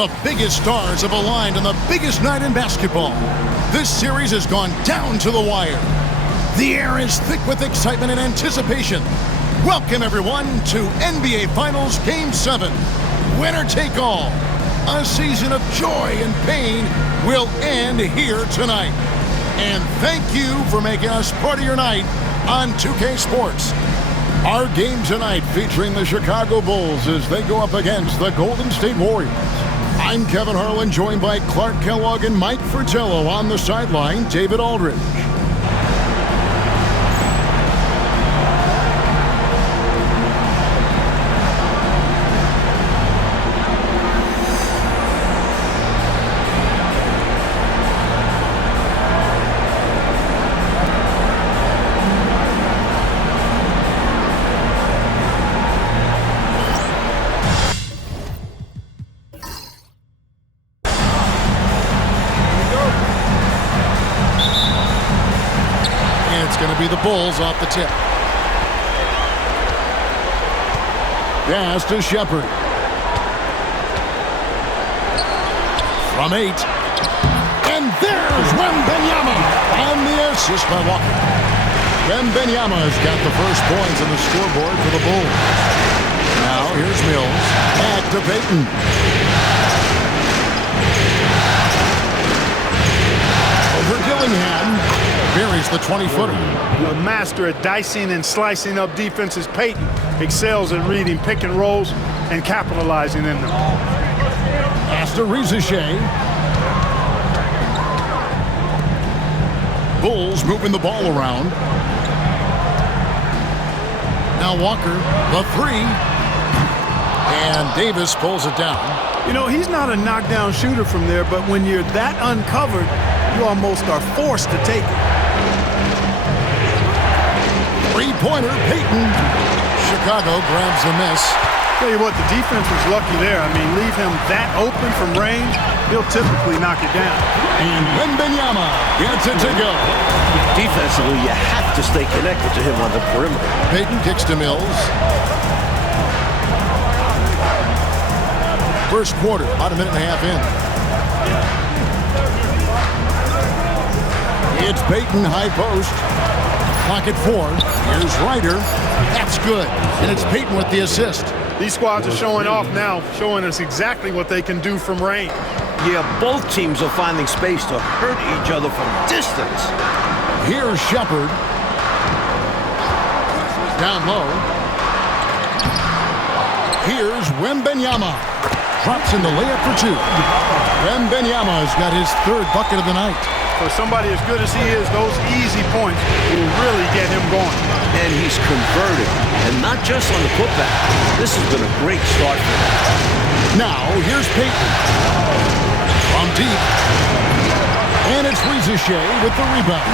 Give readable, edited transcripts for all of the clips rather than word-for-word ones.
The biggest stars have aligned on the biggest night in basketball. This series has gone down to the wire. The air is thick with excitement and anticipation. Welcome, everyone, to NBA Finals Game 7. Winner take all. A season of joy and pain will end here tonight. And thank you for making us part of your night on 2K Sports. Our game tonight featuring the Chicago Bulls as they go up against the Golden State Warriors. I'm Kevin Harlan, joined by Clark Kellogg and Mike Fratello. On the sideline, David Aldridge. Be the Bulls off the tip. Pass to Shepard. From 8. And there's Wembanyama on the assist by Walker. Wembanyama has got the first points on the scoreboard for the Bulls. Now here's Mills. Back to Payton. Over Dillingham. Buries the 20-footer. A master at dicing and slicing up defenses, Payton excels at reading pick and rolls and capitalizing in them. Pass to Rizichet. Bulls moving the ball around. Now Walker, the 3. And Davis pulls it down. You know, he's not a knockdown shooter from there, but when you're that uncovered, you almost are forced to take it. Three-pointer, Payton. Chicago grabs the miss. Tell you what, the defense was lucky there. I mean, leave him that open from range, he'll typically knock it down. And Wembanyama gets it to go. Defensively, you have to stay connected to him on the perimeter. Payton kicks to Mills. First quarter, about a minute and a half in. It's Payton, high post. Clock at 4. Here's Ryder. That's good. And it's Payton with the assist. These squads are showing off now, showing us exactly what they can do from range. Yeah, both teams are finding space to hurt each other from distance. Here's Shepard. Down low. Here's Wembanyama. Drops in the layup for 2. Wembanyama's got his 3rd bucket of the night. For somebody as good as he is, those easy points will really get him going. And he's converted, and not just on the putback. This has been a great start for him. Now, here's Payton. From deep. And it's Rizichet with the rebound.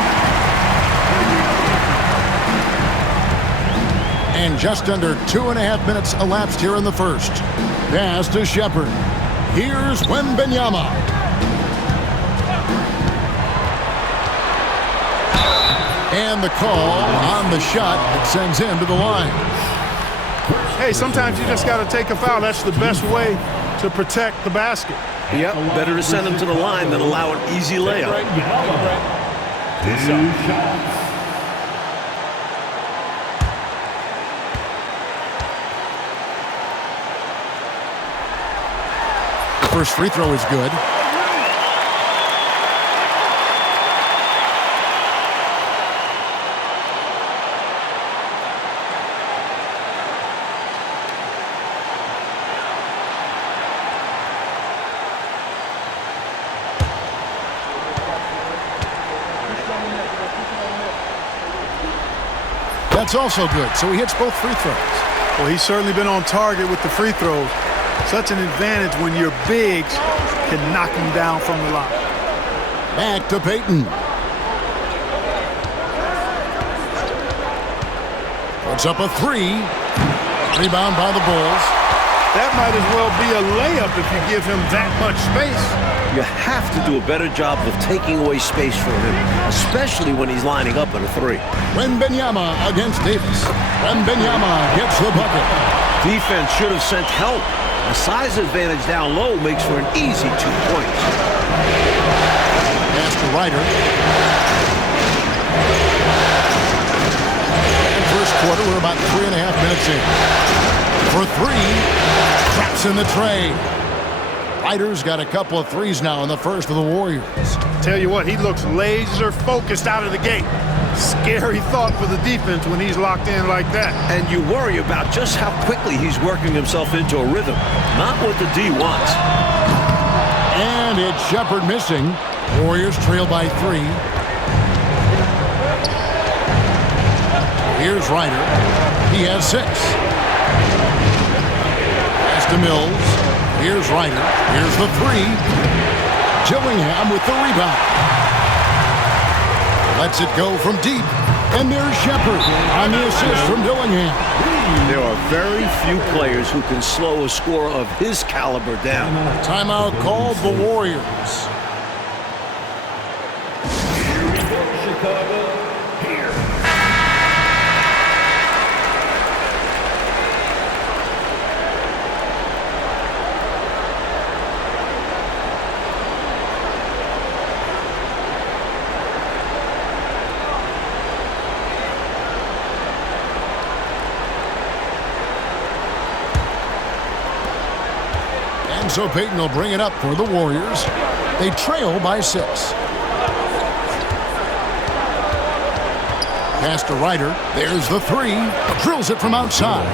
And just under 2.5 minutes elapsed here in the first. Pass to Shepard. Here's Wembanyama. And the call on the shot that sends him to the line. Hey, sometimes you just got to take a foul. That's the best way to protect the basket. Yep, better to send him to the line than allow an easy layup. The first free throw is good. That's also good, so he hits both free throws. Well, he's certainly been on target with the free throws. Such an advantage when your bigs can knock him down from the line. Back to Payton. Puts up a 3. Rebound by the Bulls. That might as well be a layup if you give him that much space. You have to do a better job of taking away space from him, especially when he's lining up at a 3. Wembanyama against Davis. Wembanyama gets the bucket. Defense should have sent help. A size advantage down low makes for an easy 2 points. Pass to Ryder. And first quarter, we're about 3.5 minutes in. For three, traps in the tray. Ryder's got a couple of threes now in the first of the Warriors. Tell you what, he looks laser focused out of the gate. Scary thought for the defense when he's locked in like that. And you worry about just how quickly he's working himself into a rhythm. Not what the D wants. And it's Shepard missing. Warriors trail by 3. Here's Ryder. He has 6. Pass to Mills. Here's Ryder. Here's the 3. Gillingham with the rebound. Lets it go from deep. And there's Shepard on the assist from Dillingham. There are very few players who can slow a scorer of his caliber down. Timeout called the Warriors. Here we go, Chicago. Here. And so Payton will bring it up for the Warriors. They trail by 6. Pass to Ryder. There's the 3. Drills it from outside.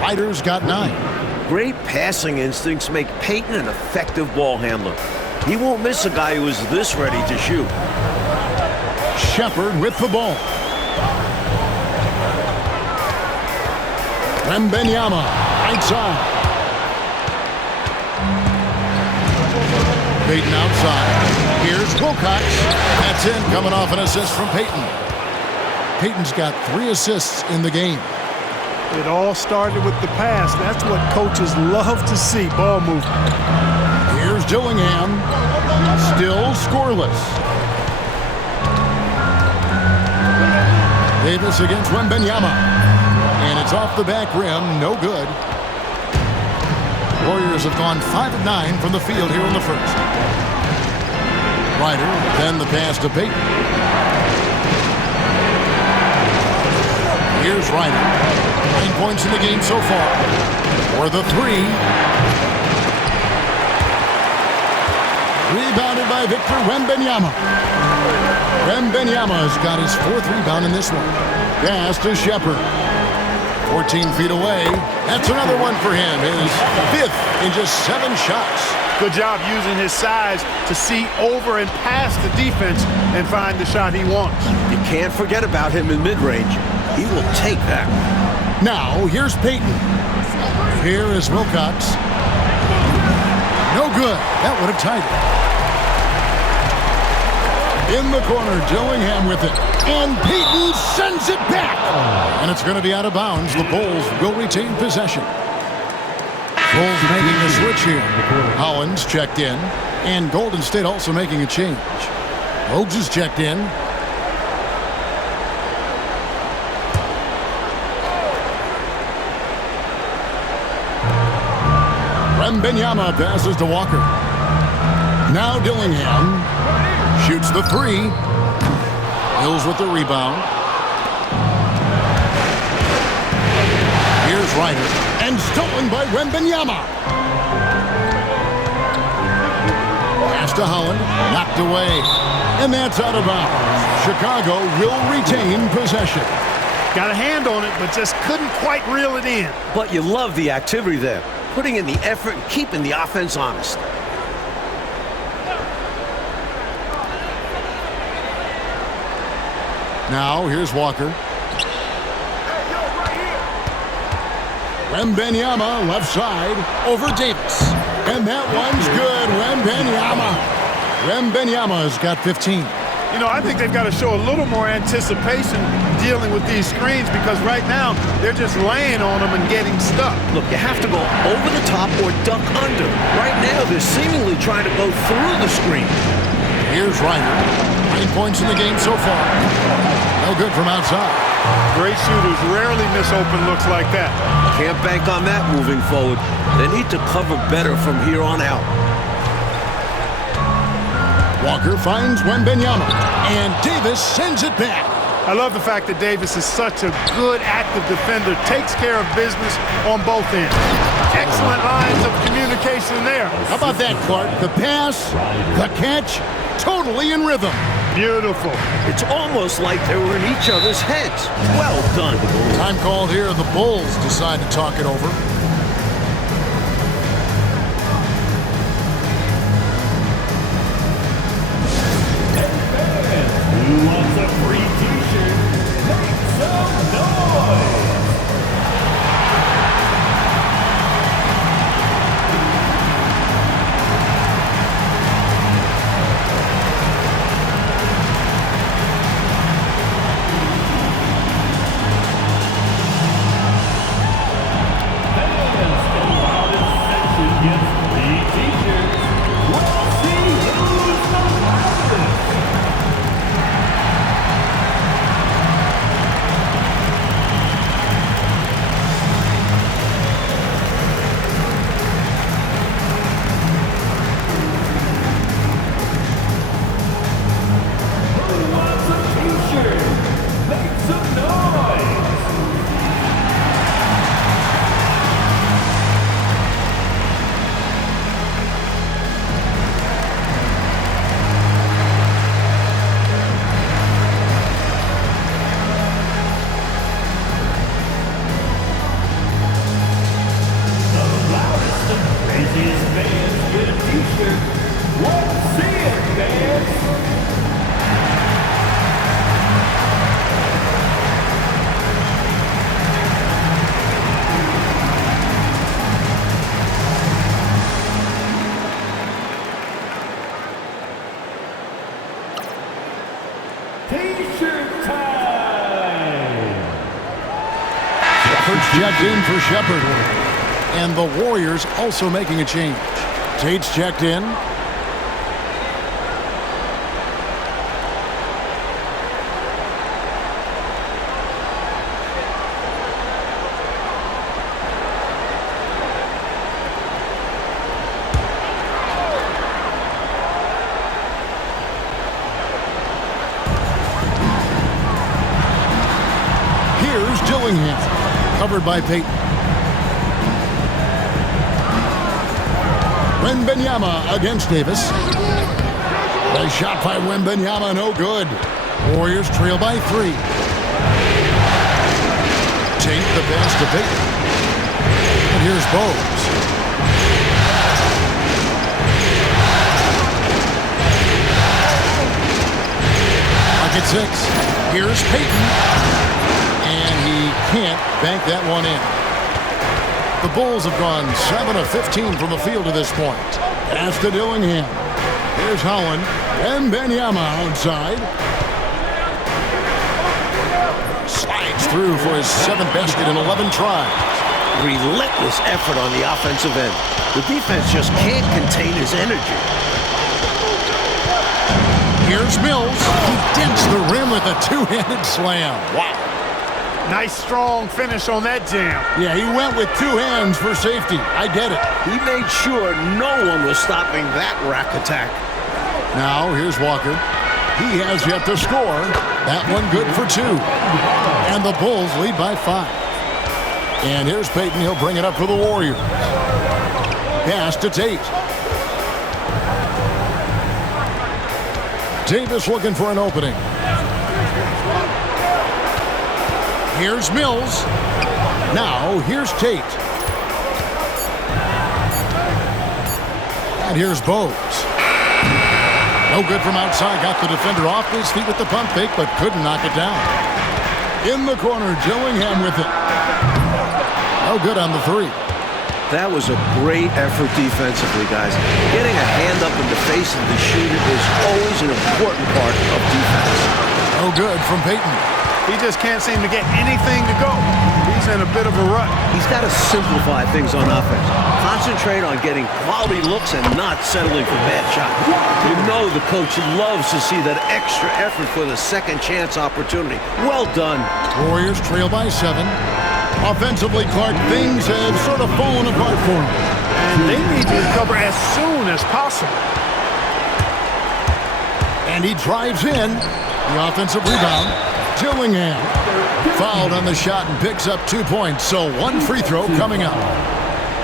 Ryder's got 9. Great passing instincts make Payton an effective ball handler. He won't miss a guy who is this ready to shoot. Shepard with the ball. Wembanyama, right side. Payton outside. Here's Wilcox. That's in, coming off an assist from Payton. Payton's got 3 assists in the game. It all started with the pass. That's what coaches love to see, ball movement. Here's Dillingham. Still scoreless. Davis against Wembanyama. And it's off the back rim. No good. Warriors have gone 5 of 9 from the field here in the first. Ryder, then the pass to Payton. Here's Ryder. 9 points in the game so far. For the 3. Rebounded by Victor Wembanyama. Wembanyama's got his 4th rebound in this one. Pass to Shepard. 14 feet away. That's another one for him. His 5th in just 7 shots. Good job using his size to see over and past the defense and find the shot he wants. You can't forget about him in mid-range. He will take that. Now, here's Payton. Here is Wilcox. No good. That would have tied it. In the corner, Dillingham with it. And Payton sends it back. And it's going to be out of bounds. The Bulls will retain possession. Bulls making a switch here. Hollins checked in. And Golden State also making a change. Oaks is checked in. Wembanyama passes to Walker. Now Dillingham shoots the 3. Mills with the rebound. Here's Ryder. And stolen by Wembanyama. Pass to Holland. Knocked away. And that's out of bounds. Chicago will retain possession. Got a hand on it, but just couldn't quite reel it in. But you love the activity there. Putting in the effort and keeping the offense honest. Now, here's Walker. Wembanyama, left side, over Davis. And that one's good. Wembanyama's got 15. You know, I think they've got to show a little more anticipation dealing with these screens because right now they're just laying on them and getting stuck. Look, you have to go over the top or duck under. Right now, they're seemingly trying to go through the screen. Here's Ryder. 9 points in the game so far. No good from outside. Great shooters rarely miss open looks like that. Can't bank on that moving forward. They need to cover better from here on out. Walker finds Wembanyama, and Davis sends it back. I love the fact that Davis is such a good active defender, takes care of business on both ends. Excellent lines of communication there. How about that, Clark? The pass, the catch, totally in rhythm. Beautiful. It's almost like they were in each other's heads. Well done. Time called here. The Bulls decide to talk it over. Who wants a free t-shirt? Make some noise! T-shirt time! Shepard's checked in for Shepard. And the Warriors also making a change. Tate's checked in. Here's Dillingham, covered by Payton. Wembanyama against Davis. A shot by Wembanyama, no good. Warriors trail by 3. Tate the pass to Payton. And here's Bowes. Pocket 6. Here's Payton. And he can't bank that one in. The Bulls have gone 7 of 15 from the field to this point. Pass to Dillingham. Here's Holland. Wembanyama outside. Slides through for his 7th basket in 11 tries. Relentless effort on the offensive end. The defense just can't contain his energy. Here's Mills. He dents the rim with a two-handed slam. Wow. Nice, strong finish on that jam. Yeah, he went with 2 hands for safety. I get it. He made sure no one was stopping that rack attack. Now, here's Walker. He has yet to score. That one good for 2. And the Bulls lead by 5. And here's Payton. He'll bring it up for the Warriors. Pass to Tate. Davis looking for an opening. Here's Mills. Now, here's Tate. And here's Bowes. No good from outside. Got the defender off his feet with the pump fake, but couldn't knock it down. In the corner, Dillingham with it. No good on the 3. That was a great effort defensively, guys. Getting a hand up in the face of the shooter is always an important part of defense. No good from Payton. He just can't seem to get anything to go. He's defense in a bit of a rut. He's got to simplify things on offense. Concentrate on getting quality looks and not settling for bad shots. You know the coach loves to see that extra effort for the second chance opportunity. Well done. Warriors trail by 7. Offensively, Clark, things have sort of fallen apart for him. And they need to recover as soon as possible. And he drives in. The offensive rebound. Dillingham fouled on the shot and picks up 2 points. So 1 free throw coming up.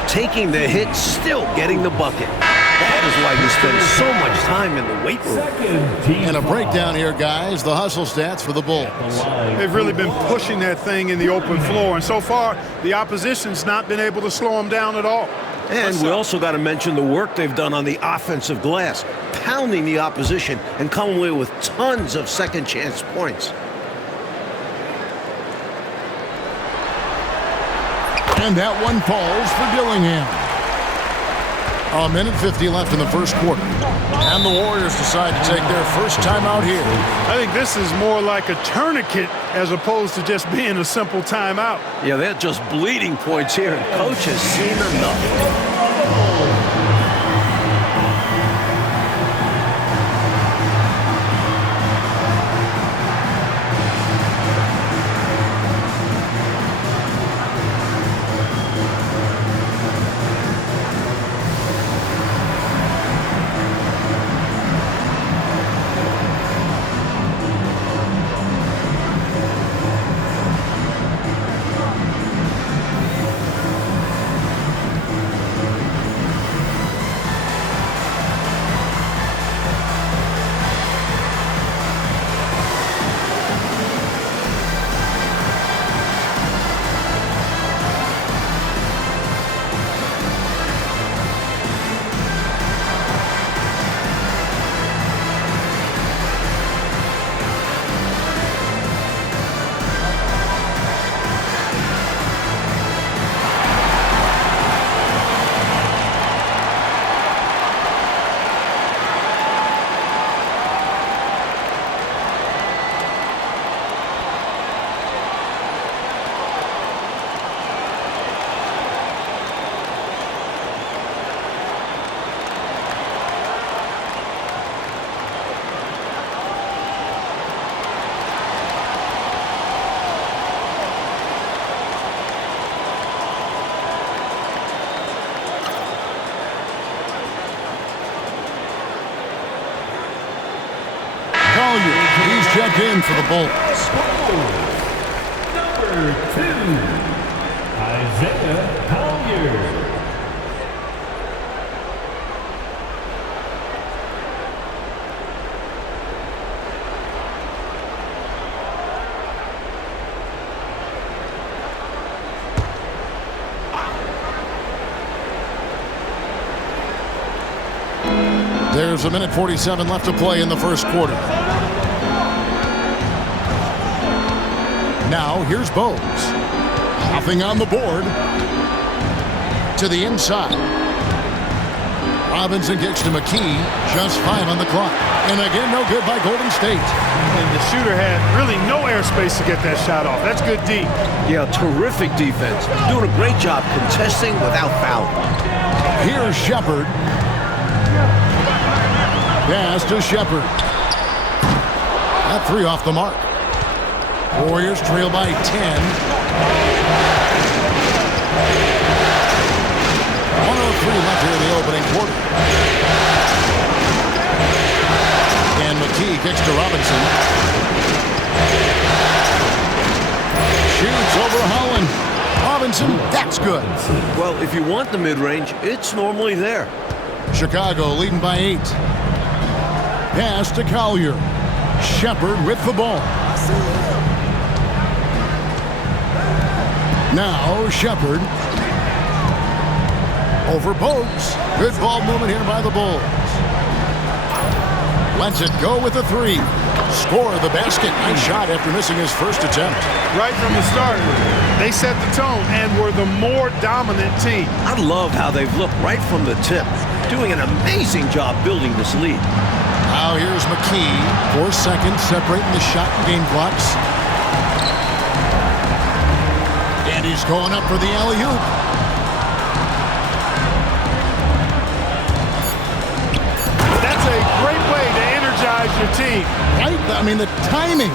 Taking the hit, still getting the bucket. That is why you spend so much time in the weight room. And a breakdown here, guys. The hustle stats for the Bulls. They've really been pushing that thing in the open floor. And so far, the opposition's not been able to slow them down at all. And we also got to mention the work they've done on the offensive glass, pounding the opposition and coming away with tons of second chance points. And that one falls for Dillingham. 1:50 left in the first quarter. And the Warriors decide to take their first timeout here. I think this is more like a tourniquet as opposed to just being a simple timeout. Yeah, they're just bleeding points here, and coach has seen enough. He's checked in for the Bulls. Number 2, Isaiah Collier. There's 1:47 left to play in the first quarter. Now, here's Bowes. Hopping on the board. To the inside. Robinson kicks to McKee. Just 5 on the clock. And again, no good by Golden State. And the shooter had really no airspace to get that shot off. That's good D. Yeah, terrific defense. Doing a great job contesting without fouling. Here's Shepard. Pass to Shepard. That 3 off the mark. Warriors trail by 10. 1:03 left here in the opening quarter. And McKee kicks to Robinson. Shoots over Holland. Robinson, that's good. Well, if you want the mid-range, it's normally there. Chicago leading by 8. Pass to Collier. Shepard with the ball. Now Shepard. Over Bowes. Good ball movement here by the Bulls. Lets it go with a 3. Score the basket. Nice shot after missing his first attempt. Right from the start, they set the tone and were the more dominant team. I love how they've looked right from the tip. Doing an amazing job building this lead. Now here's McKee. 4 seconds separating the shot and game clocks. And he's going up for the alley-oop. That's a great way to energize your team. Right? I mean, the timing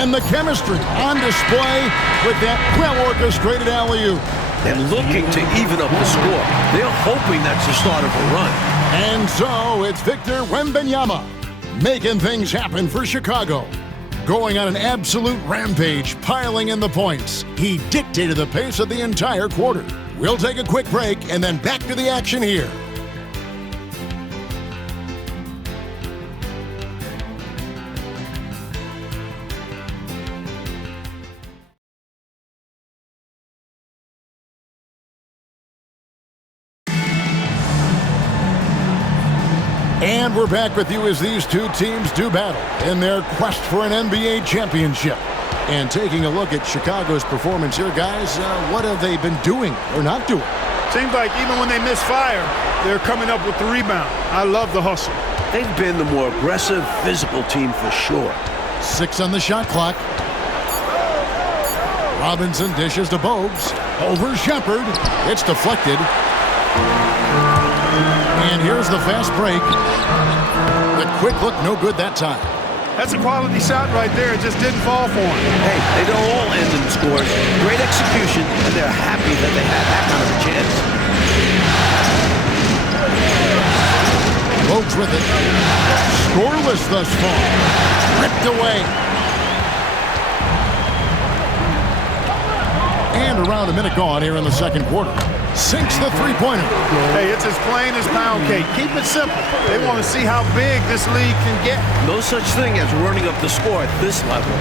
and the chemistry on display with that well-orchestrated alley-oop. And looking to even up the score. They're hoping that's the start of a run. And so it's Victor Wembanyama making things happen for Chicago. Going on an absolute rampage, piling in the points. He dictated the pace of the entire quarter. We'll take a quick break and then back to the action here. And we're back with you as these two teams do battle in their quest for an NBA championship. And taking a look at Chicago's performance here, guys, what have they been doing or not doing? Seems like even when they miss fire, they're coming up with the rebound. I love the hustle. They've been the more aggressive, physical team for sure. 6 on the shot clock. Robinson dishes to Bogues. Over Shepherd. It's deflected. And here's the fast break. The quick look, no good that time. That's a quality shot right there. It just didn't fall for him. Hey, they don't all end in scores. Great execution, and they're happy that they had that kind of a chance. Bogues with it. Scoreless thus far. Ripped away. And around a minute gone here in the second quarter. Sinks the three-pointer. Hey, it's as plain as pound cake. Keep it simple. They want to see how big this league can get. No such thing as running up the score at this level.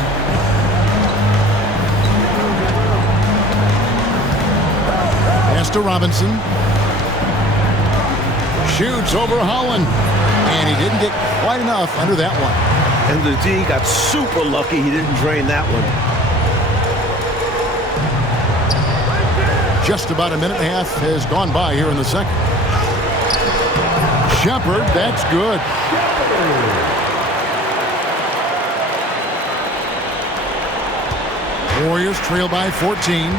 Pass to Robinson. Shoots over Holland. And he didn't get quite enough under that one. And the D got super lucky he didn't drain that one. Just about a minute and a half has gone by here in the second. Shepherd, that's good. Warriors trail by 14.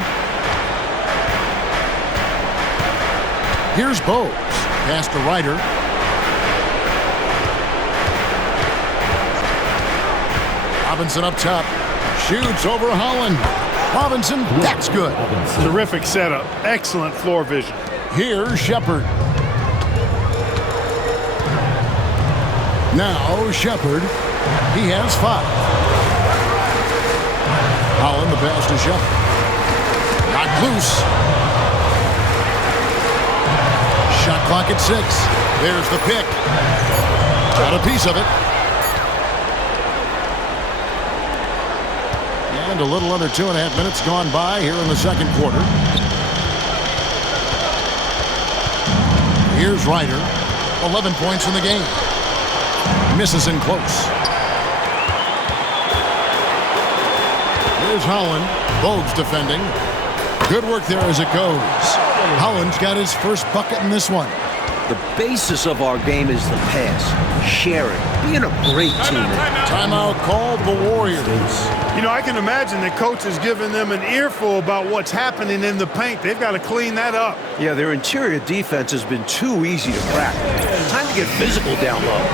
Here's Bogues. Pass to Ryder. Robinson up top. Shoots over Holland. Robinson, that's good. Terrific setup. Excellent floor vision. Here's Shepherd. Now Shepherd. He has 5. Holland, the pass to Shepherd. Not loose. Shot clock at 6. There's the pick. Got a piece of it. And a little under 2.5 minutes gone by here in the second quarter. Here's Ryder. 11 points in the game. Misses in close. Here's Holland. Bogues defending. Good work there as it goes. Holland's got his first bucket in this one. The basis of our game is the pass, sharing, being a great team. Timeout called the Warriors. You know, I can imagine that coach is giving them an earful about what's happening in the paint. They've got to clean that up. Yeah, their interior defense has been too easy to crack. Time to get physical down low.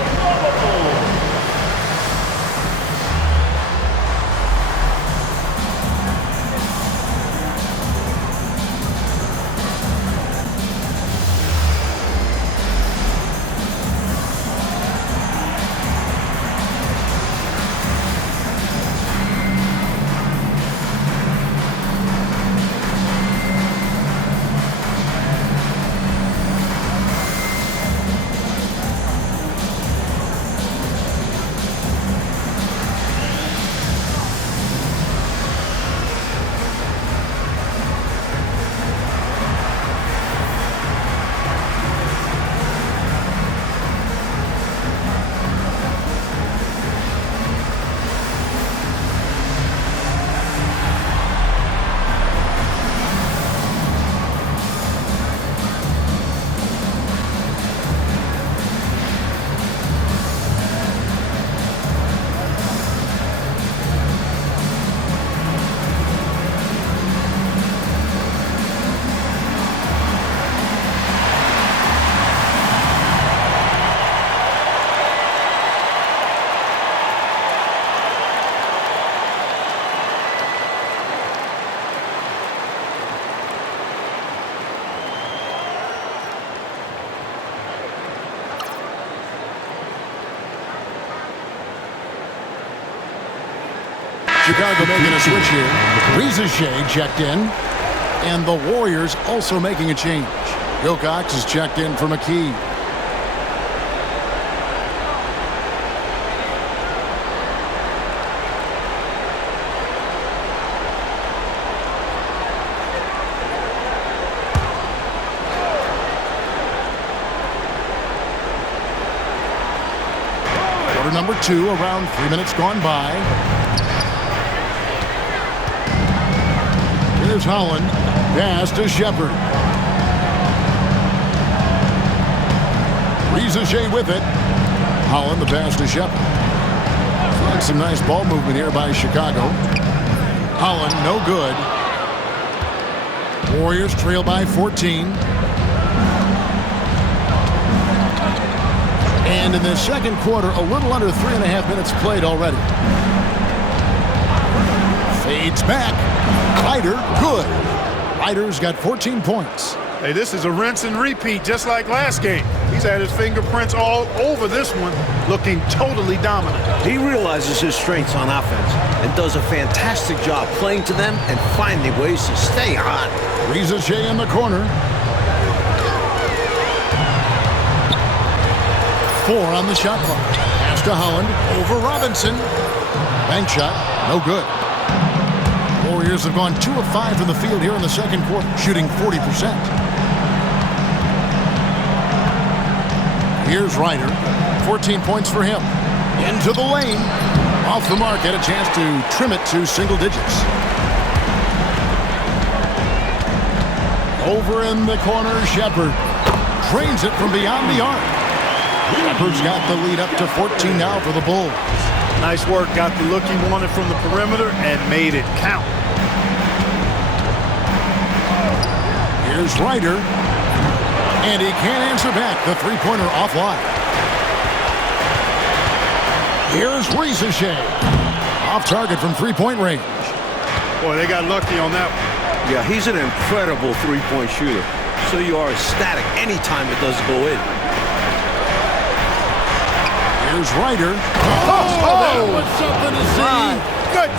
Chicago making a switch here. Shea checked in. And the Warriors also making a change. Wilcox is checked in for McKee. Quarter number 2, around 3 minutes gone by. Here's Holland. Pass to Shepard. Shea with it. Holland, the pass to Shepard. Find some nice ball movement here by Chicago. Holland, no good. Warriors trail by 14. And in the second quarter, a little under 3.5 minutes played already. Fades back. Ryder, good. Ryder's got 14 points. Hey, this is a rinse and repeat just like last game. He's had his fingerprints all over this one, looking totally dominant. He realizes his strengths on offense and does a fantastic job playing to them and finding ways to stay hot. Shea in the corner. 4 on the shot clock. Pass to Holland over Robinson. Bank shot, no good. Warriors have gone 2 of 5 from the field here in the second quarter, shooting 40%. Here's Ryder. 14 points for him. Into the lane. Off the mark. Had a chance to trim it to single digits. Over in the corner, Shepard. Drains it from beyond the arc. Shepard's got the lead up to 14 now for the Bulls. Nice work. Got the look he wanted from the perimeter and made it count. Here's Ryder. And he can't answer back. The three-pointer offline. Here's Shea. Off target from three-point range. Boy, they got lucky on that one. Yeah, he's an incredible three-point shooter. So you are ecstatic anytime it doesn't go in. Here's Ryder. That was something to see. Good.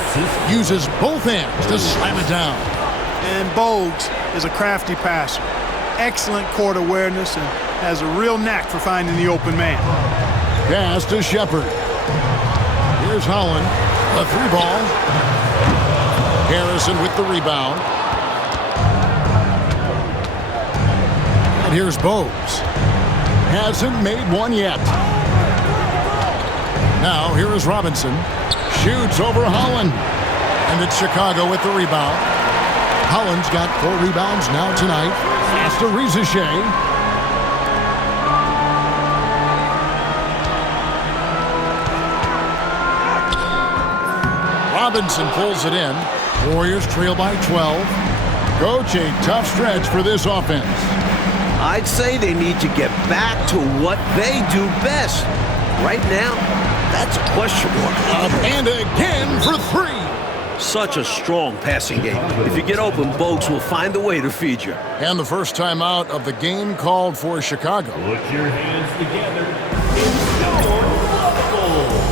Uses both hands to slam it down. And Bogues is a crafty passer. Excellent court awareness and has a real knack for finding the open man. Pass to Shepard. Here's Holland. A 3-ball. Harrison with the rebound. And here's Bogues. Hasn't made one yet. Now here is Robinson. Shoots over Holland. And it's Chicago with the rebound. Holland's got 4 rebounds now tonight. Pass to Shea. Robinson pulls it in. Warriors trail by 12. Coach, a tough stretch for this offense. I'd say they need to get back to what they do best. Right now, that's a question mark. Up and again for 3. Such a strong passing game. If you get open, Bogues will find a way to feed you. And the first time out of the game called for Chicago. Put your hands together. It's your level.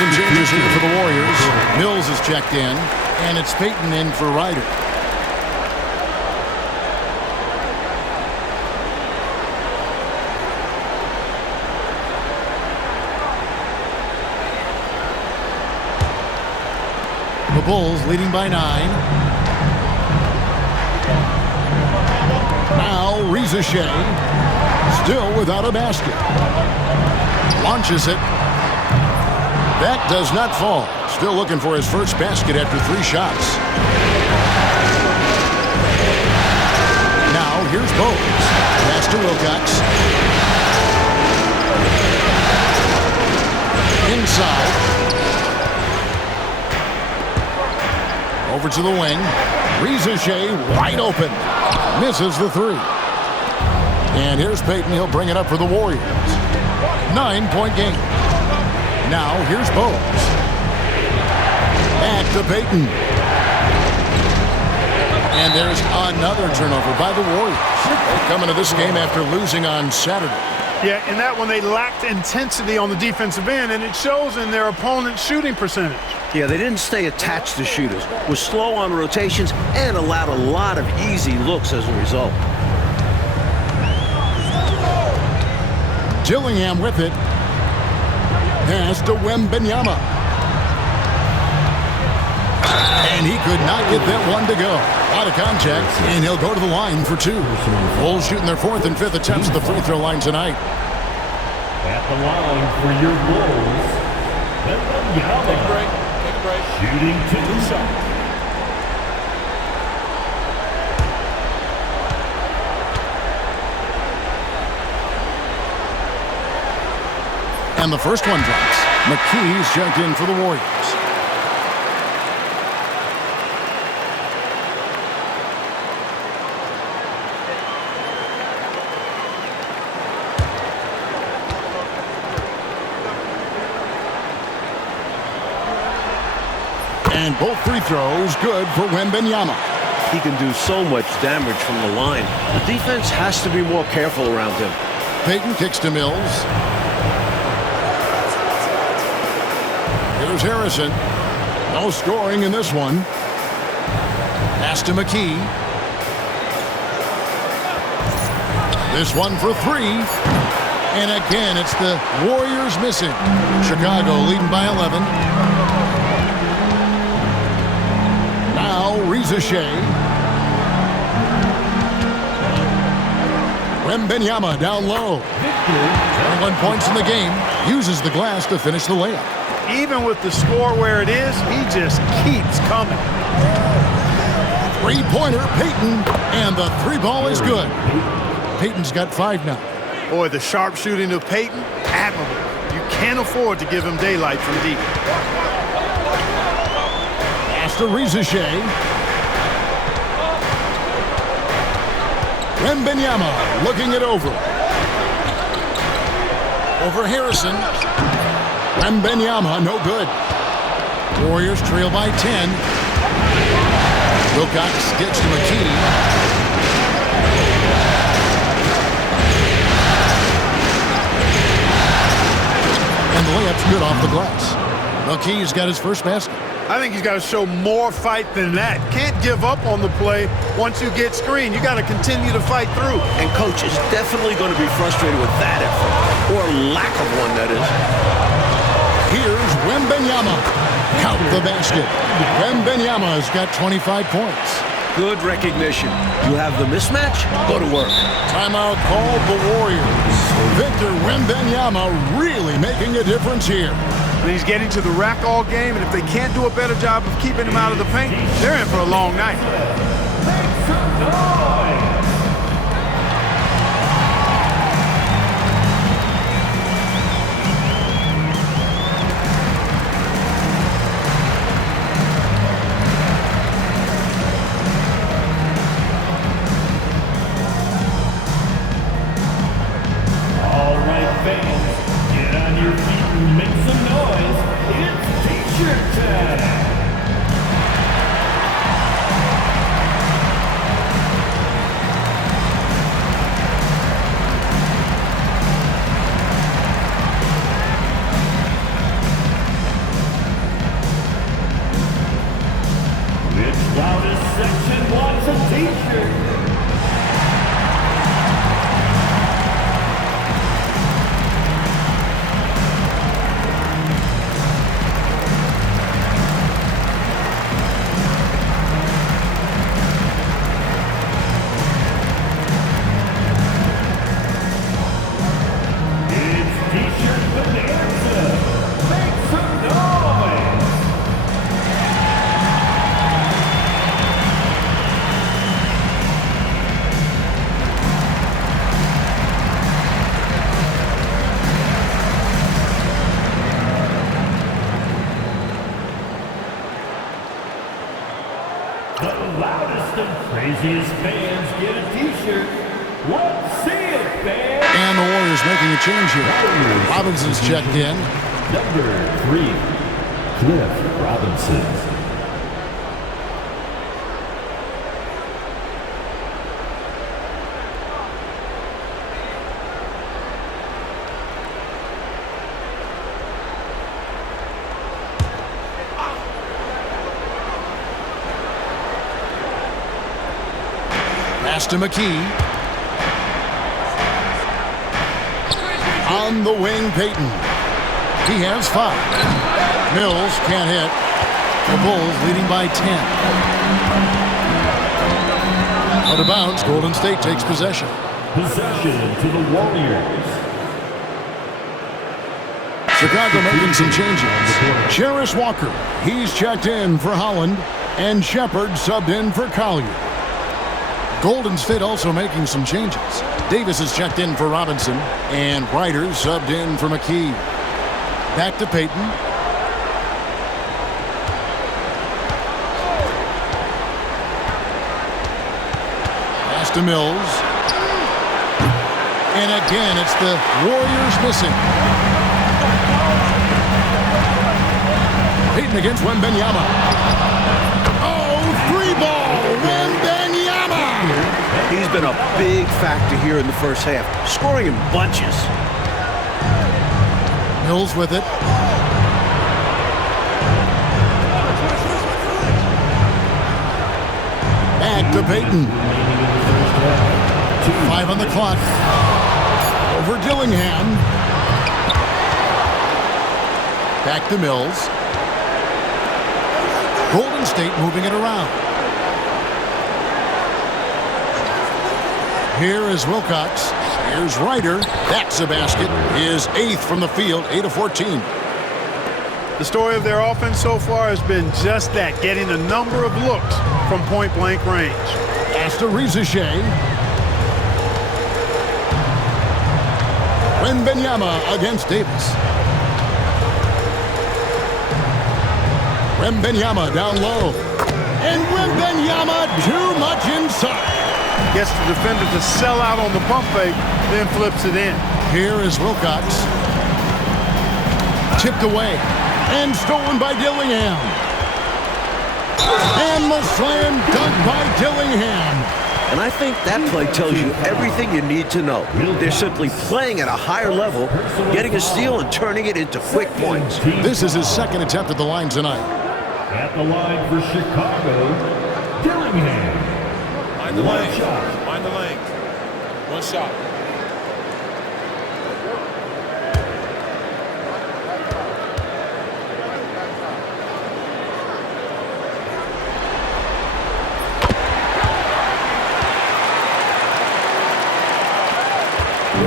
Some changes here for the Warriors. Mills is checked in, and it's Payton in for Ryder. The Bulls leading by 9. Now Reza Shea, still without a basket. Launches it. That does not fall. Still looking for his first basket after 3 shots. Now here's Bowes. Pass to Wilcox. Inside. Over to the wing. Reza Shea wide open. Misses the 3. And here's Payton. He'll bring it up for the Warriors. 9-point game. Now here's Bowes. Back to Payton. And there's another turnover by the Warriors. They come into this game after losing on Saturday. Yeah, in that one they lacked intensity on the defensive end, and it shows in their opponent's shooting percentage. Yeah, they didn't stay attached to shooters, were slow on rotations, and allowed a lot of easy looks as a result. Dillingham with it. Pass to Wembanyama. And he could not get that one to go. Out of contact, and he'll go to the line for 2. Bulls shooting their 4th and 5th attempts at the free throw line tonight. At the line for your Bulls, Wembanyama. Take a break. Shooting 2 shots. And the first one drops. McKee's checked in for the Warriors. And both free throws good for Wembanyama. He can do so much damage from the line. The defense has to be more careful around him. Payton kicks to Mills. Here's Harrison. No scoring in this one. Pass to McKee. This one for 3. And again, it's the Warriors missing. Chicago leading by 11. Now Reza Shea. Wembanyama down low. 21 points in the game. Uses the glass to finish the layup. Even with the score where it is, he just keeps coming. 3-pointer, Payton, and the 3 ball is good. Payton's got 5 now. Boy, the sharp shooting of Payton, admirable. You can't afford to give him daylight from deep. Pass to Reza Shea. Wembanyama looking it over. Over Harrison. Wembanyama, no good. Warriors trail by 10. Wilcox gets to McKee. And the layup's good off the glass. McKee's got his first basket. I think he's got to show more fight than that. Can't give up on the play once you get screened. You got to continue to fight through. And coach is definitely going to be frustrated with that effort, or lack of one, that is. Here's Wembanyama. Count the basket. Wembanyama's got 25 points. Good recognition. You have the mismatch? Go to work. Timeout called the Warriors. Victor Wembanyama really making a difference here. And he's getting to the rack all game, and if they can't do a better job of keeping him out of the paint, they're in for a long night. Make some noise. All right, fans, get on your feet and make some noise. It's T-shirt time. loudest section wants a t-shirt. The loudest and craziest fans get a t-shirt. Let's see it, fans! And the Warriors making a change here. Robinson's checked in. Number 3, Cliff Robinson. Pass to McKee. On the wing, Payton. He has 5. Mills can't hit. The Bulls leading by 10. Out of bounds, Golden State takes possession. Possession to the Warriors. Chicago making some changes. Cherish Walker, he's checked in for Holland, and Shepard subbed in for Collier. Golden State also making some changes. Davis is checked in for Robinson, and Ryder subbed in for McKee. Back to Payton. Pass to Mills. And again, it's the Warriors missing. Payton against Wembanyama. Oh, 3-ball, Wembanyama! He's been a big factor here in the first half, scoring in bunches. Mills with it. Back to Payton. 5 on the clock. Over Dillingham. Back to Mills. Golden State moving it around. Here is Wilcox. Here's Ryder. That's a basket. His 8th from the field, 8 of 14. The story of their offense so far has been just that, getting a number of looks from point-blank range. Pass to Rizichet. Wembanyama against Davis. Wembanyama down low. And Wembanyama too much inside. Gets the defender to sell out on the pump fake, then flips it in. Here is Wilcox. Tipped away. And stolen by Dillingham. And the slam dunk by Dillingham. And I think that play tells you everything you need to know. They're simply playing at a higher level, getting a steal and turning it into quick points. This is his 2nd attempt at the line tonight. At the line for Chicago, Dillingham. Mind the lane. Mind the lane. One shot.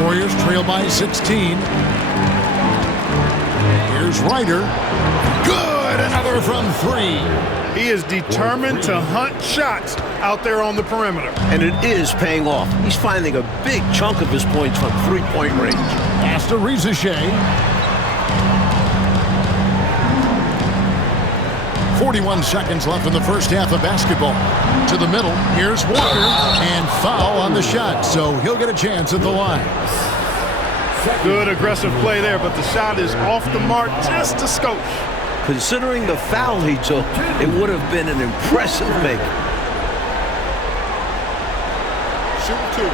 Warriors trail by 16. Here's Ryder. Good! Another from 3. He is determined to hunt shots out there on the perimeter. And it is paying off. He's finding a big chunk of his points from three-point range. Pass to Rizichet. 41 seconds left in the first half of basketball. To the middle, here's Walker, and foul on the shot, so he'll get a chance at the line. Good aggressive play there, but the shot is off the mark just a skosh. Considering the foul he took, it would have been an impressive make. Shoot 2.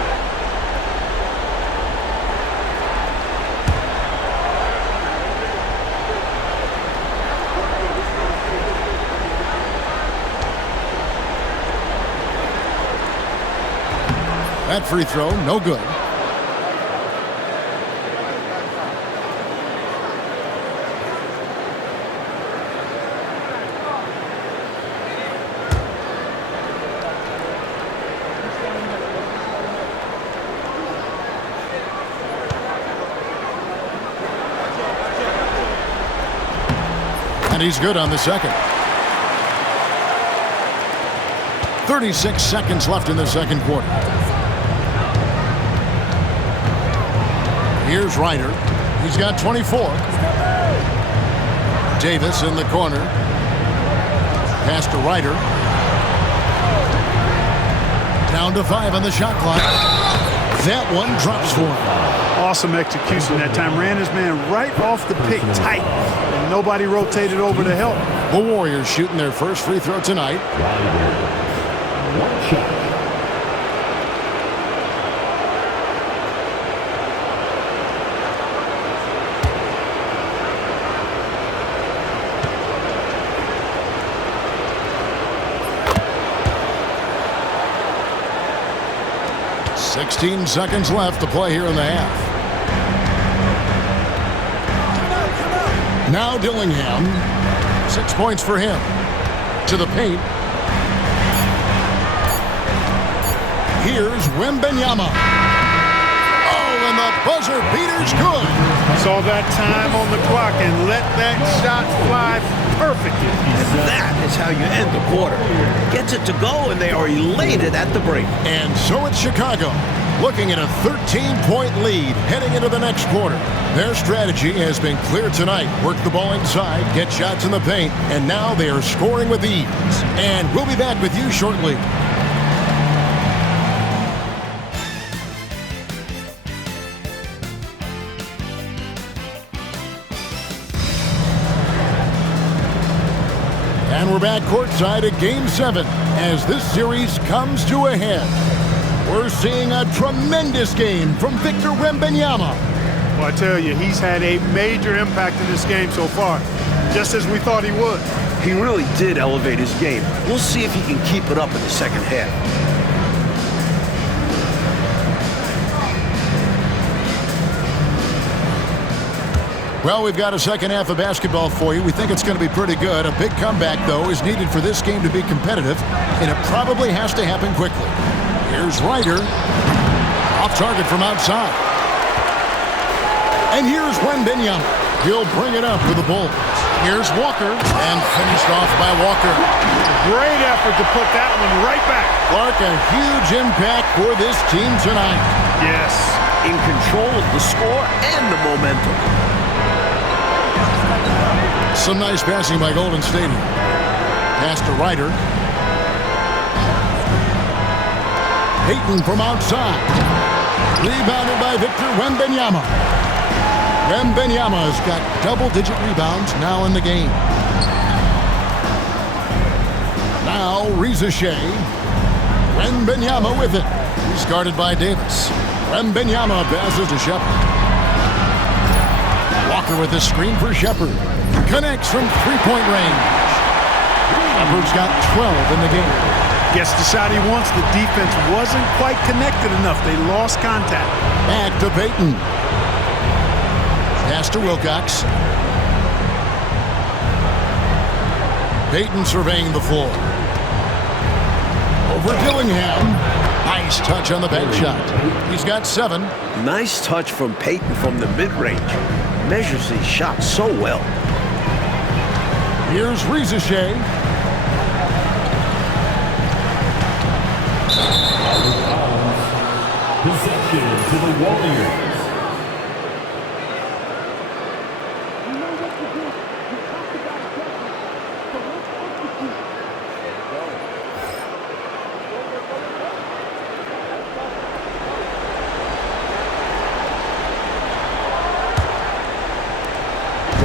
That free throw, no good. And he's good on the second. 36 seconds left in the second quarter. Here's Ryder. He's got 24. Davis in the corner. Pass to Ryder. Down to 5 on the shot clock. That one drops for him. Awesome execution that time. Ran his man right off the pick tight. And nobody rotated over to help. The Warriors shooting their first free throw tonight. One shot. 16 seconds left to play here in the half. Now Dillingham. 6 points for him. To the paint. Here's Wembanyama. Oh, and the buzzer beater's good. Saw that time on the clock and let that shot fly perfectly. And that is how you end the quarter. Gets it to go, and they are elated at the break. And so it's Chicago, looking at a 13-point lead heading into the next quarter. Their strategy has been clear tonight. Work the ball inside, get shots in the paint, and now they are scoring with ease. And we'll be back with you shortly. And we're back courtside at Game 7 as this series comes to a head. We're seeing a tremendous game from Victor Wembanyama. Well, I tell you, he's had a major impact in this game so far, just as we thought he would. He really did elevate his game. We'll see if he can keep it up in the second half. Well, we've got a second half of basketball for you. We think it's going to be pretty good. A big comeback, though, is needed for this game to be competitive, and it probably has to happen quickly. Here's Ryder. Off target from outside. And here's Wembanyama. He'll bring it up for the Bulls. Here's Walker, and finished off by Walker. Great effort to put that one right back. Clark, a huge impact for this team tonight. Yes. In control of the score and the momentum. Some nice passing by Golden State. Pass to Ryder. Payton from outside. Rebounded by Victor Wembanyama. Wembanyama has got double-digit rebounds now in the game. Now Reza Shea. Wembanyama with it. He's guarded by Davis. Wembanyama passes to Shepard. Walker with the screen for Shepard. Connects from three-point range. Shepard's got 12 in the game. Gets the shot he wants. The defense wasn't quite connected enough. They lost contact. Back to Payton. Pass to Wilcox. Payton surveying the floor. Over Dillingham. Nice touch on the bank shot. He's got 7. Nice touch from Payton from the mid-range. Measures these shots so well. Here's Reza Shea. Possession to the Warriors.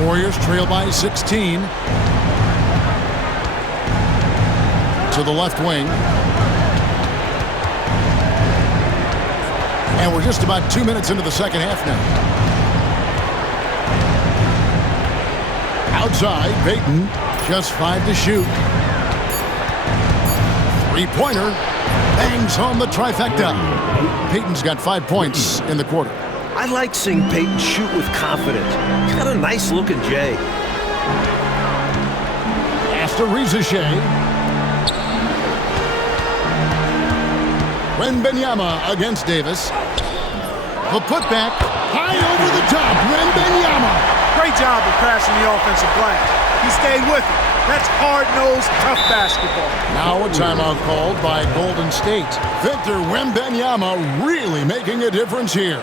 Warriors trail by 16. To the left wing. And we're just about 2 minutes into the second half now. Outside, Payton, just 5 to shoot. Three-pointer, Bangs home the trifecta. Payton's got 5 points in the quarter. I like seeing Payton shoot with confidence. He's got a nice-looking J. After Rizashe. Wembanyama against Davis. The putback high over the top. Wembanyama. Great job of crashing the offensive glass. He stayed with it. That's hard-nosed, tough basketball. Now a timeout called by Golden State. Victor Wembanyama really making a difference here.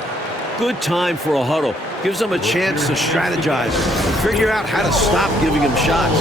Good time for a huddle. Gives them a chance to strategize and figure out how to stop giving him shots.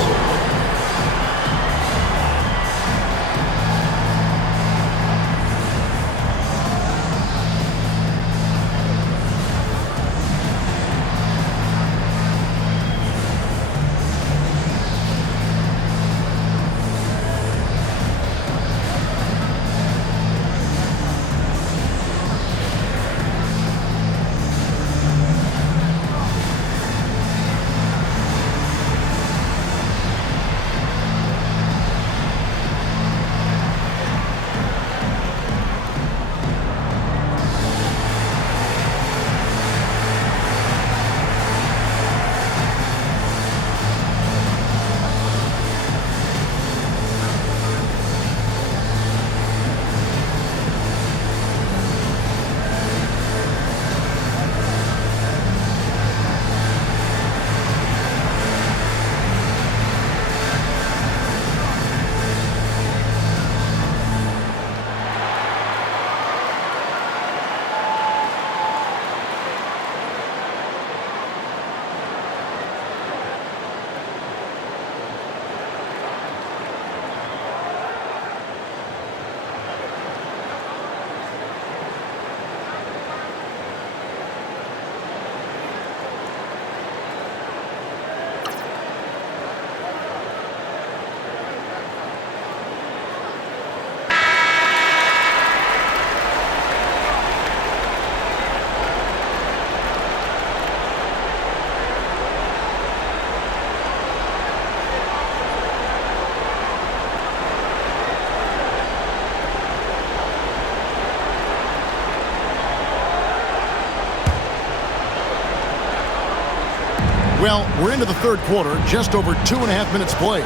Well, we're into the third quarter, just over 2.5 minutes played.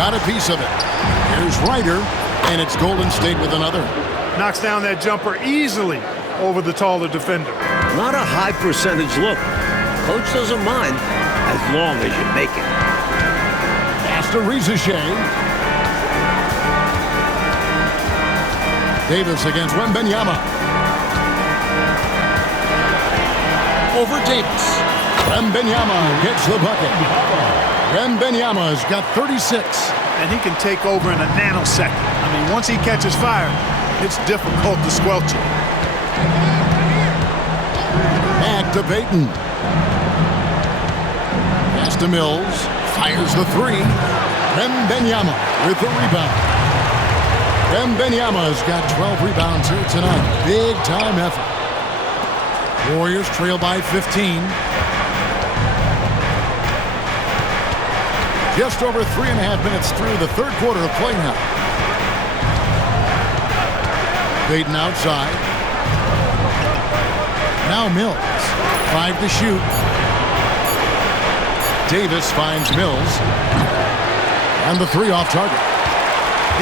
Got a piece of it. Here's Ryder, and it's Golden State with another. Knocks down that jumper easily over the taller defender. Not a high percentage look. Coach doesn't mind as long as you make it. After Rizashe. Davis against Wembanyama. Over Davis. Wembanyama gets the bucket. Wembanyama's got 36. And he can take over in a nanosecond. I mean, once he catches fire, it's difficult to squelch it. Back to Payton. Pass to Mills. Fires the three. Wembanyama with the rebound. Wembanyama's got 12 rebounds here tonight. Big time effort. Warriors trail by 15. Just over 3.5 minutes through the third quarter of play now. Payton outside. Now Mills. 5 to shoot. Davis finds Mills. And the three off target.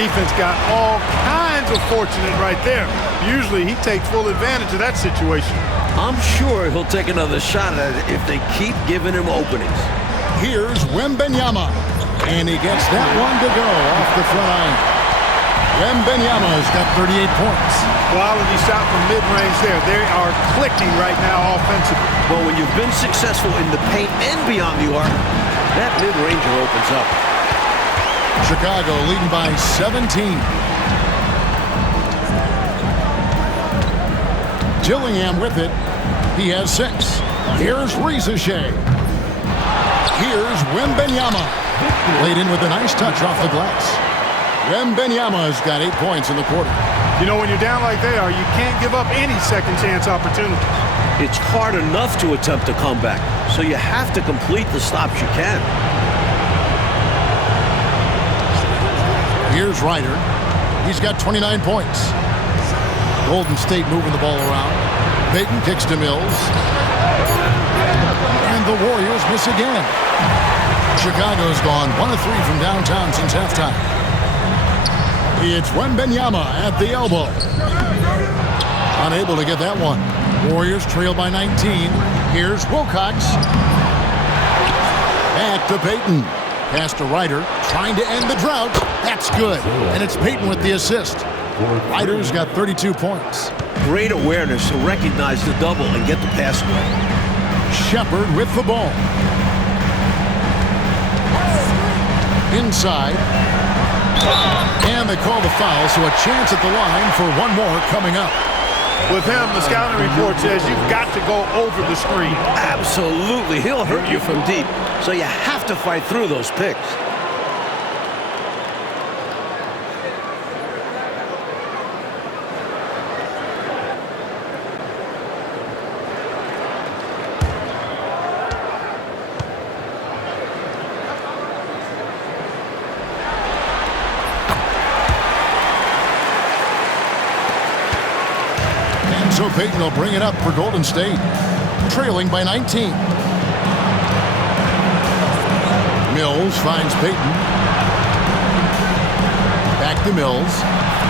Defense got all kinds of fortunate right there. Usually he takes full advantage of that situation. I'm sure he'll take another shot at it if they keep giving him openings. Here's Wembanyama, and he gets that one to go off the front iron. Wembanyama's got 38 points. Quality shot from mid-range there. They are clicking right now offensively. But when you've been successful in the paint and beyond the arc, that mid-ranger opens up. Chicago leading by 17. Dillingham with it. He has 6. Here's Rizashe. Here's Wembanyama. Laid in with a nice touch off the glass. Wembanyama's got 8 points in the quarter. You know, when you're down like they are, you can't give up any second chance opportunities. It's hard enough to attempt a comeback, so you have to complete the stops you can. Here's Ryder. He's got 29 points. Golden State moving the ball around. Payton kicks to Mills. And the Warriors miss again. Chicago's gone 1 of 3 from downtown since halftime. It's Wembanyama at the elbow. Unable to get that one. Warriors trail by 19. Here's Wilcox. Back to Payton. Pass to Ryder, trying to end the drought. That's good. And it's Payton with the assist. Ryder's got 32 points. Great awareness to recognize the double and get the pass away. Shepard with the ball. Inside. And they call the foul, so a chance at the line for one more coming up. With him, the scouting report says you've got to go over the screen. Absolutely. He'll hurt you from deep, so you have to fight through those picks. So Payton will bring it up for Golden State, trailing by 19. Mills finds Payton. Back to Mills.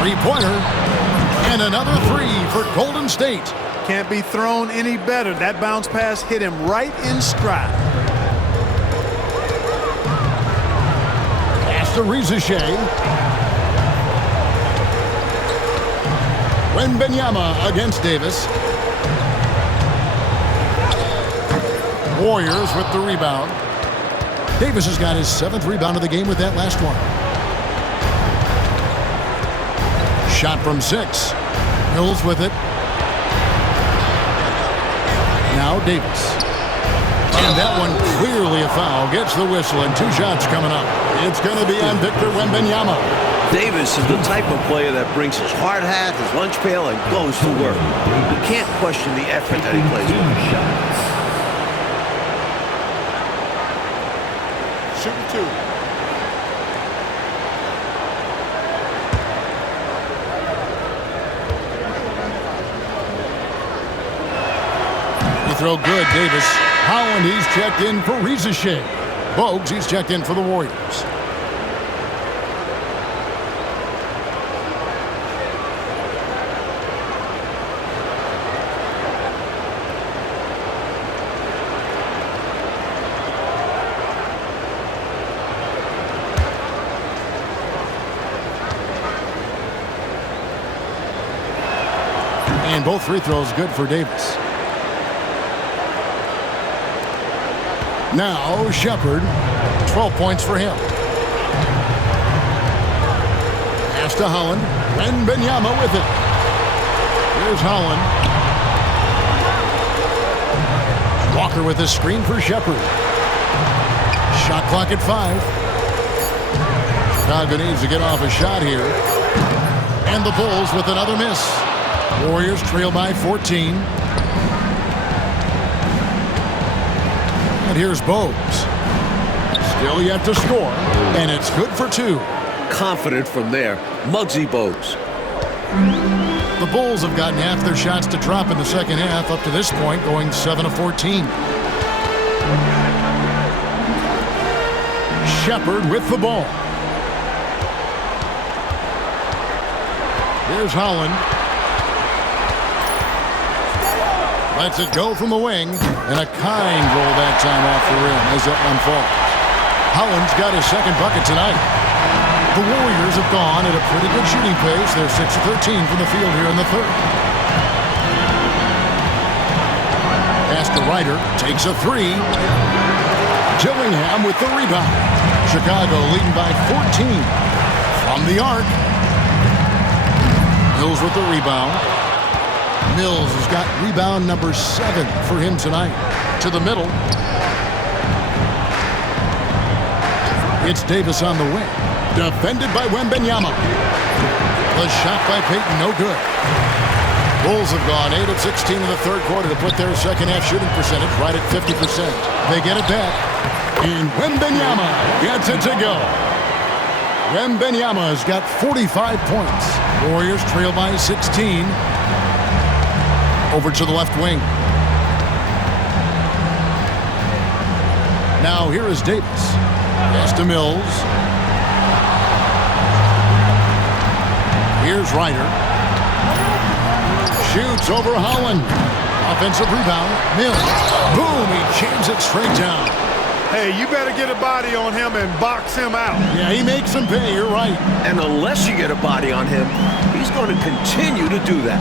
Three-pointer. And another three for Golden State. Can't be thrown any better. That bounce pass hit him right in stride. Pass to Rizichet. Wembanyama against Davis. Warriors with the rebound. Davis has got his 7th rebound of the game with that last one. Shot from 6. Mills with it. Now Davis. And that one clearly a foul. Gets the whistle and 2 shots coming up. It's going to be on Victor Wembanyama. Davis is the type of player that brings his hard hat, his lunch pail, and goes to work. You can't question the effort that he plays with. Shooting 2. You throw good, Davis. Howland, he's checked in for Rizichet. Bogues, he's checked in for the Warriors. And both free throws good for Davis. Now Shepard, 12 points for him. Pass to Holland. Wembanyama with it. Here's Holland. Walker with a screen for Shepard. Shot clock at 5. Chicago needs to get off a shot here. And the Bulls with another miss. Warriors trail by 14. And here's Bogues. Still yet to score. And it's good for 2. Confident from there. Muggsy Bogues. The Bulls have gotten half their shots to drop in the second half up to this point, going 7 of 14. Shepard with the ball. Here's Holland. Lets it go from the wing, and a kind roll that time off the rim as that one falls. Holland's got his 2nd bucket tonight. The Warriors have gone at a pretty good shooting pace. They're 6 of 13 from the field here in the 3rd. Pass to Ryder, takes a 3. Gillingham with the rebound. Chicago leading by 14 from the arc. Mills with the rebound. Mills has got rebound number 7 for him tonight. To the middle. It's Davis on the wing. Defended by Wembanyama. The shot by Payton, no good. Bulls have gone 8 of 16 in the 3rd quarter to put their second half shooting percentage right at 50%. They get it back. And Wembanyama gets it to go. Wembanyama's got 45 points. Warriors trail by 16. Over to the left wing. Now here is Davis. Pass to Mills. Here's Ryder. Shoots over Holland. Offensive rebound. Mills. Boom! He jams it straight down. Hey, you better get a body on him and box him out. Yeah, he makes him pay. You're right. And unless you get a body on him, he's going to continue to do that.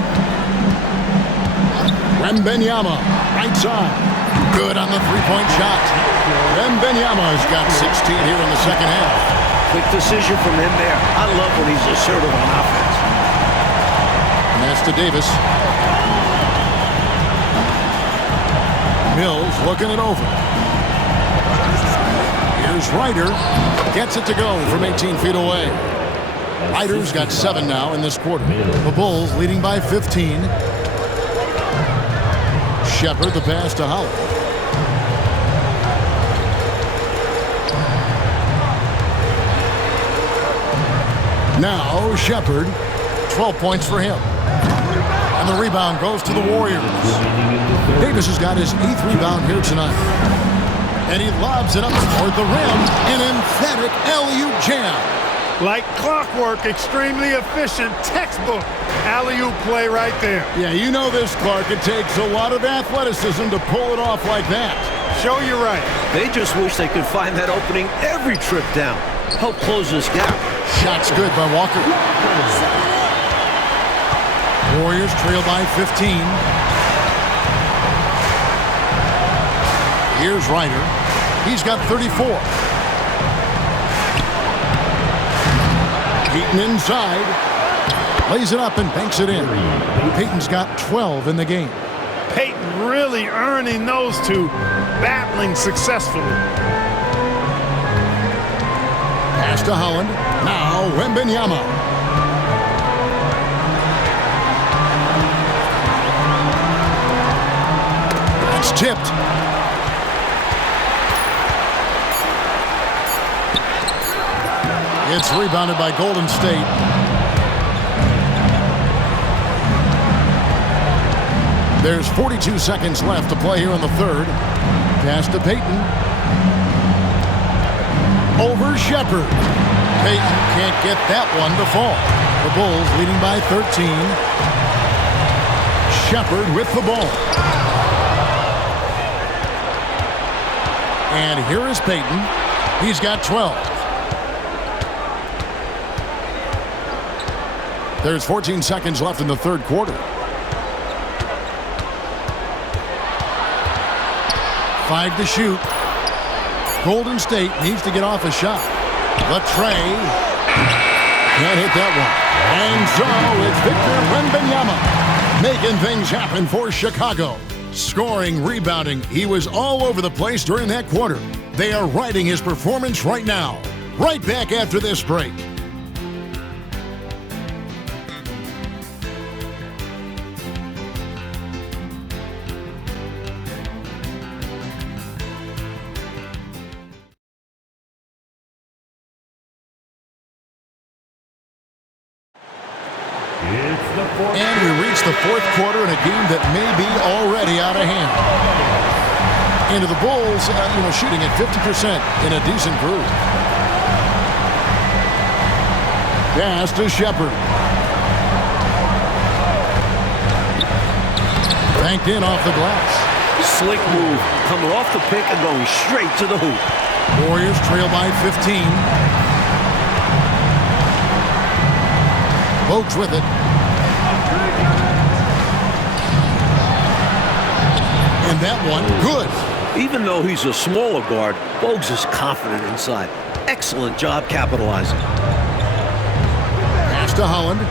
Wembanyama, right side. Good on the three-point shot. Wembanyama's got 16 here in the second half. Quick decision from him there. I love when he's assertive on offense. And that's to Davis. Mills looking it over. Here's Ryder. Gets it to go from 18 feet away. Ryder's got 7 now in this quarter. The Bulls leading by 15. Shepard the pass to Holland. Now Shepard, 12 points for him. And the rebound goes to the Warriors. Davis has got his 8th rebound here tonight. And he lobs it up toward the rim. An emphatic alley-oop jam. Like clockwork, extremely efficient, textbook alley-oop play right there. Yeah, you know this, Clark. It takes a lot of athleticism to pull it off like that. Show you right. They just wish they could find that opening every trip down. Help close this gap. Shot's good by Walker. Warriors trail by 15. Here's Ryder. He's got 34. Payton inside. Lays it up and banks it in. Payton's got 12 in the game. Payton really earning those two, battling successfully. Pass to Holland. Now Wembanyama. It's tipped. It's rebounded by Golden State. There's 42 seconds left to play here in the third. Pass to Payton. Over Shepard. Payton can't get that one to fall. The Bulls leading by 13. Shepard with the ball. And here is Payton. He's got 12. There's 14 seconds left in the third quarter. 5 to shoot. Golden State needs to get off a shot. Latrey can't hit that one. And so it's Victor Wembanyama making things happen for Chicago. Scoring, rebounding, he was all over the place during that quarter. They are riding his performance right now. Right back after this break. And we reach the fourth quarter in a game that may be already out of hand. Into the Bulls, shooting at 50% in a decent groove. Pass to Shepard. Banked in off the glass. Slick move, coming off the pick and going straight to the hoop. Warriors trail by 15. Bogues with it. And that one, good. Even though he's a smaller guard, Bogues is confident inside. Excellent job capitalizing. Pass to Holland.